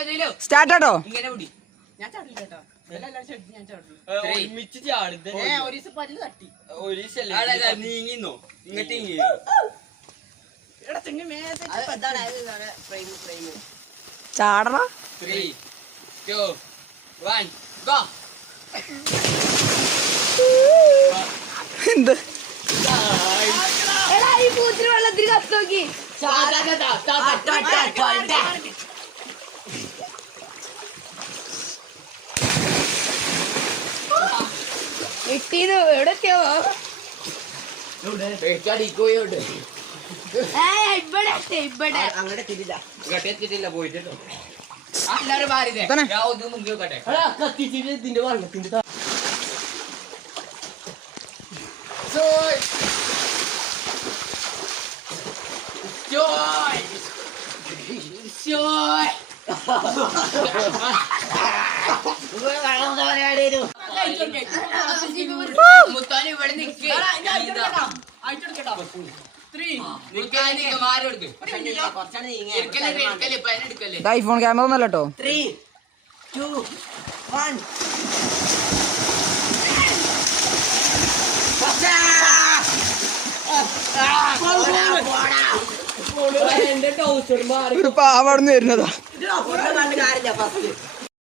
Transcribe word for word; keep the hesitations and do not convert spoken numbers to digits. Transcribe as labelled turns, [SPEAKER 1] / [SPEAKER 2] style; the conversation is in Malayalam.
[SPEAKER 1] സ്റ്റാർട്ടാട്ടോ
[SPEAKER 2] നീങ്ങിന്നോ ഇങ്ങോട്ട്
[SPEAKER 1] ചാടണ
[SPEAKER 2] ത്രീ ടു വൺ ഗോ.
[SPEAKER 1] എന്ത്
[SPEAKER 3] ഈ പൂത്തിന് വെള്ളത്തിൽ കത്ത് നോക്കി കിട്ടീന്ന് എവിടെ എത്തിയോ ഇവിടെ ഇവിടെ
[SPEAKER 2] അങ്ങനെ തിരില്ല ഇങ്ങോട്ട് എത്തിയിട്ടില്ല പോയിട്ടോ. എല്ലാരും മാറിയതേ മുൻകട്ടെ കത്തിച്ചിട്ട് ഇതിന്റെ വെള്ളത്തിന്റെ മുത്താൻ ഇവിടെ
[SPEAKER 1] ഐഫോൺ ക്യാമറ ഒന്നല്ല കേട്ടോ.
[SPEAKER 2] ത്രീ ടു വൺ
[SPEAKER 1] ഒരു പാവാടുന്ന് വരുന്നതാ.
[SPEAKER 2] കാര്യമില്ല ഫസ്റ്റ്